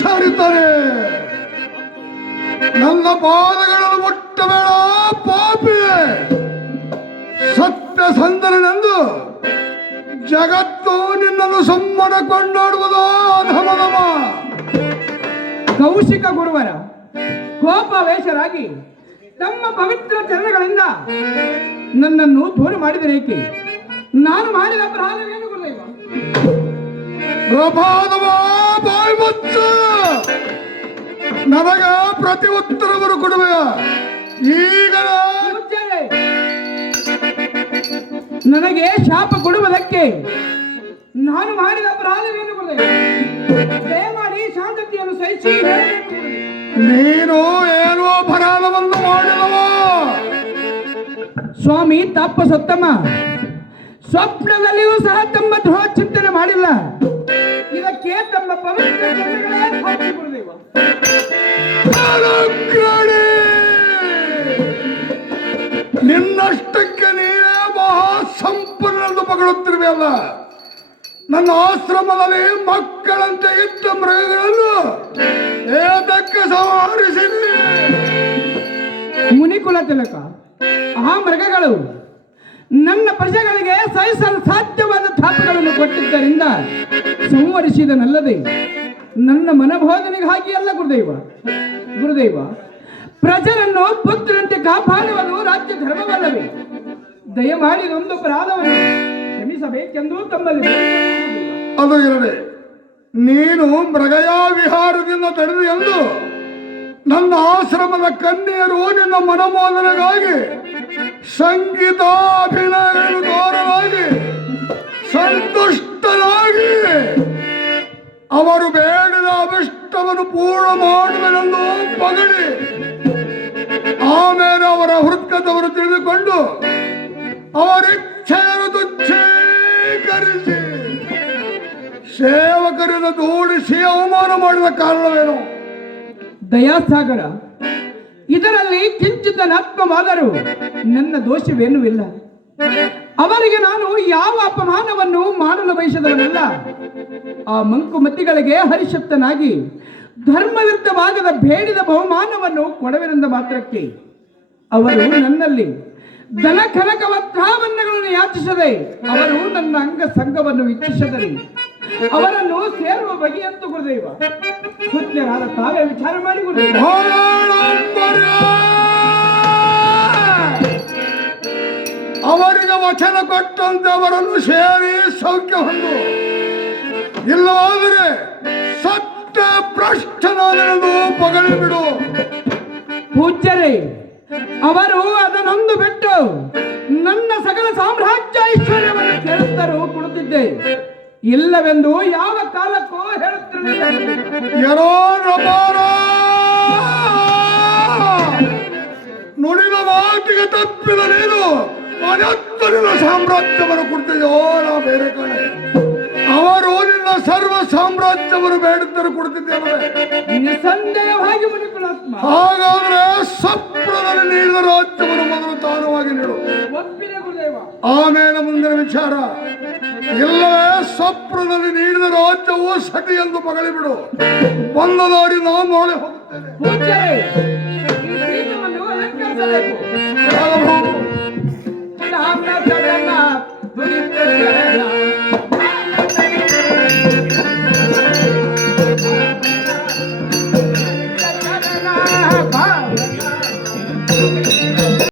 ಸಾರಿತಾರೆ ನನ್ನ ಪಾದಗಳನ್ನು ಮುಟ್ಟಬೇಡ ಪಾಪಿ. ಸತ್ಯ ಸಂದರನೆಂದು ಜಗತ್ತು ನಿನ್ನನ್ನು ಸುಮ್ಮನ ಕೊಂಡಾಡುವುದೋ ಅಧಮಧಮ ಕೌಶಿಕ ಗುರುವರ ಕೋಪಾವೇಶರಾಗಿ ತಮ್ಮ ಪವಿತ್ರ ಚರಣಗಳಿಂದ ನನ್ನನ್ನು ದೂರ ಮಾಡಿದರೇಕೆ ನಾನು ಮಾಡಿದ ಏನು ಗುರುದೇವ? ಪ್ರಭಾದವ ಬಾಯಿ ಮುಚ್ಚ. ನನಗ ಪ್ರತಿ ಉತ್ತರವನ್ನು ಕೊಡುವೆಯ. ಈಗ ನನಗೆ ಶಾಪ ಕೊಡುವುದಕ್ಕೆ ನಾನು ಮಾಡಿದ ಅಪರಾಧವೇನು ಮಾಡಿ ಶಾಂತತೆಯನ್ನು ಸಹಿಸಿ. ನೀನು ಏನೋ ಅಪರಾಧವನ್ನು ಮಾಡಿದವ ಸ್ವಾಮಿ ತಪ್ಪ ಸತ್ತಮ್ಮ ಸ್ವಪ್ನದಲ್ಲಿಯೂ ಸಹ ತಮ್ಮ ದೃಹ ಚಿಂತನೆ ಮಾಡಿಲ್ಲ. ಇದಕ್ಕೆ ತಮ್ಮ ಪವಿತ್ರ. ನಿನ್ನಷ್ಟಕ್ಕೆ ನೀನೇ ಮಹಾ ಸಂಪನ್ನ ಎಂದು ಮಗಳುತ್ತಿರುವೆಯಲ್ಲ ನನ್ನ ಆಶ್ರಮದಲ್ಲಿ ಮಕ್ಕಳಂತೆ ಇದ್ದ ಮೃಗಗಳನ್ನು ಏತಕ್ಕೆ ಸಂಹರಿಸಿ ಮುನಿಕುಲ ತಿಲಕ ಆ ಮೃಗಗಳು ನನ್ನ ಪ್ರಜೆಗಳಿಗೆ ಸಹಿಸಲು ಸಾಧ್ಯವಾದ ತಾಪಗಳನ್ನು ಕೊಟ್ಟಿದ್ದರಿಂದ ಸಂವರಿಸಿದನಲ್ಲದೆ ನನ್ನ ಮನಬೋಧನೆಗಾಗಿ ಅಲ್ಲ ಗುರುದೇವ. ಗುರುದೇವ ಪ್ರಜರನ್ನು ಪುತ್ರರಂತೆ ಕಾಪಾಡುವುದು ರಾಜ್ಯ ಧರ್ಮವಲ್ಲವೇ? ದಯಮಾಡಿ ನೊಂದು ಅಪರಾಧವನ್ನು ಕ್ಷಮಿಸಬೇಕೆಂದು ತಮ್ಮಲ್ಲಿ. ಅದು ಎರಡೇ ನೀನು ಮೃಗಯ ವಿಹಾರದಿಂದ ತಡೆದು ಎಂದು ನನ್ನ ಆಶ್ರಮದ ಕನ್ಯೆಯರು ನಿನ್ನ ಮನಮೋದನೆಗಾಗಿ ಸಂಗೀತಾಭಿನಯಗಳನ್ನು ತೋರಲಾಗಿ ಸಂತುಷ್ಟರಾಗಿ ಅವರು ಬೇಡದ ಅಭಿಷ್ಟವನ್ನು ಪೂರ್ಣ ಮಾಡುವನೆಂದು ಪಗಡಿ ಆಮೇಲೆ ಅವರ ಹೃತ್ಕತವರು ತಿಳಿದುಕೊಂಡು ಅವರಿಚ್ಛೆಯನ್ನು ತುಚ್ಛೀಕರಿಸಿ ಸೇವಕರಿಂದ ದೂಡಿಸಿ ಅವಮಾನ ಮಾಡಿದ ಕಾರಣವೇನು? ದಯಾಸಾಗರ ಇದರಲ್ಲಿ ಕಿಂಚಿತ ನಾತ್ಮವಾದರೂ ನನ್ನ ದೋಷವೇನೂ ಇಲ್ಲ. ಅವರಿಗೆ ನಾನು ಯಾವ ಅಪಮಾನವನ್ನು ಮಾಡಲು ಬಯಸಿದವನಲ್ಲ. ಆ ಮಂಕುಮತಿಗಳಿಗೆ ಹರಿಶಕ್ತನಾಗಿ ಧರ್ಮವಿರುದ್ಧವಾಗದ ಬೇಡಿದ ಬಹುಮಾನವನ್ನು ಕೊಡವೆನೆಂದ ಮಾತ್ರಕ್ಕೆ ಅವರು ನನ್ನಲ್ಲಿ ದನ ಕನಕ ವಸ್ತ್ರಾಭರಣಗಳನ್ನು ಯಾಚಿಸದೆ ಅವರು ನನ್ನ ಅಂಗ ಸಂಘವನ್ನು ಅವರನ್ನು ಸೇರುವ ಬಗೆಯಂತೂ ಗುರುದೇವ ಸುಜ್ಞರಾದ ತಾವೇ ವಿಚಾರ ಮಾಡಿ ಗುರುದೇವ. ವಚನ ಕೊಟ್ಟಂತೆ ಅವರನ್ನು ಸೇರಿ ಸೌಖ್ಯ ಹೊಂದು. ಇಲ್ಲವಾದರೆ ಸತ್ತ ಭ್ರಷ್ಟನಾದನೆಂದು ಪಗಳಿ ಬಿಡು. ಪೂಜ್ಯರೇ ಅವರು ಅದನ್ನೊಂದು ಬಿಟ್ಟು ನನ್ನ ಸಕಲ ಸಾಮ್ರಾಜ್ಯ ಐಶ್ವರ್ಯವನ್ನು ಕೇಳುತ್ತರೂ ಕುಳಿತಿದ್ದೆ ಇಲ್ಲವೆಂದು ಯಾವ ಕಾಲಕ್ಕೂ ಹೇಳುತ್ತಿರಲಿಲ್ಲ. ನುಡಿದ ಮಾತಿಗೆ ತಪ್ಪಿದ ನೀನು ಅನಂತರಿನ ಸಾಮ್ರಾಜ್ಯವನ್ನು ಕೊಡ್ತಿದ್ದೋ ನಾ ಬೇರೆ ಕಡೆ. ಅವರು ನಿನ್ನ ಸರ್ವ ಸಾಮ್ರಾಜ್ಯವನ್ನು ಬೇಡಿದ್ದರು ಕೊಡ್ತಿದ್ದೇವೆ ನಿಸ್ಸಂದೇಹವಾಗಿ ಮುನಿಕುಲಾತ್ಮ ಹಾಗಾದ್ರೆ ಸಪ್ರದಲ್ಲಿ ನೀಡಿದ ರಾಜ್ಯವನ್ನು ಮೊದಲು ತಾನವಾಗಿ ನೀಡು. ಆಮೇಲೆ ಮುಂದಿನ ವಿಚಾರ. ಇಲ್ಲವೇ ಸ್ವಪ್ನದಲ್ಲಿ ನೀಡಿದ ರಾಜ್ಯವು ಸತಿ ಎಂದು ಮಗಳಿ ಬಿಡು ಬಂದ ದಾರಿ ನಾವು ಮೊಳೆ ಹೋಗುತ್ತೇನೆ.